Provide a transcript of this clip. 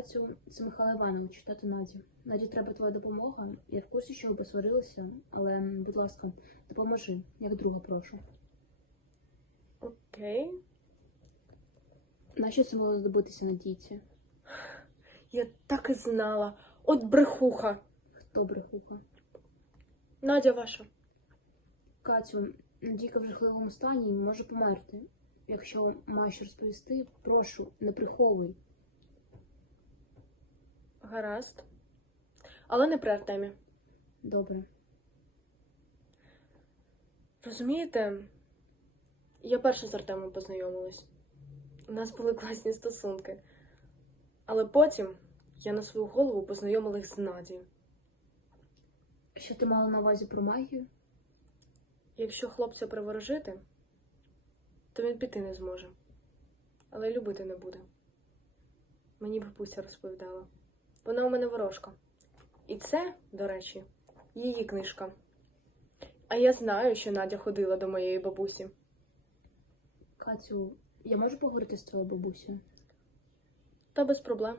Катю, це Михайло Іванович, тато Наді. Наді треба твоя допомога. Я в курсі, що ви посварилися, але, будь ласка, допоможи, як друга прошу. Окей. Нащо це могло добитися на дійці? Я так і знала. От брехуха. Хто брехуха? Надя ваша. Катю, Надійка в жахливому стані може померти. Якщо маєш розповісти, прошу, не приховуй. Гаразд. Але не при Артемі. Добре. Розумієте, я перша з Артемом познайомилась. У нас були класні стосунки. Але потім я на свою голову познайомилась з Надією. Що ти мала на увазі про магію? Якщо хлопця приворожити, то він піти не зможе. Але й любити не буде. Мені бабуся розповідала. Вона у мене ворожка. І це, до речі, її книжка. А я знаю, що Надя ходила до моєї бабусі. Катю, я можу поговорити з твоєю бабусею? Та без проблем.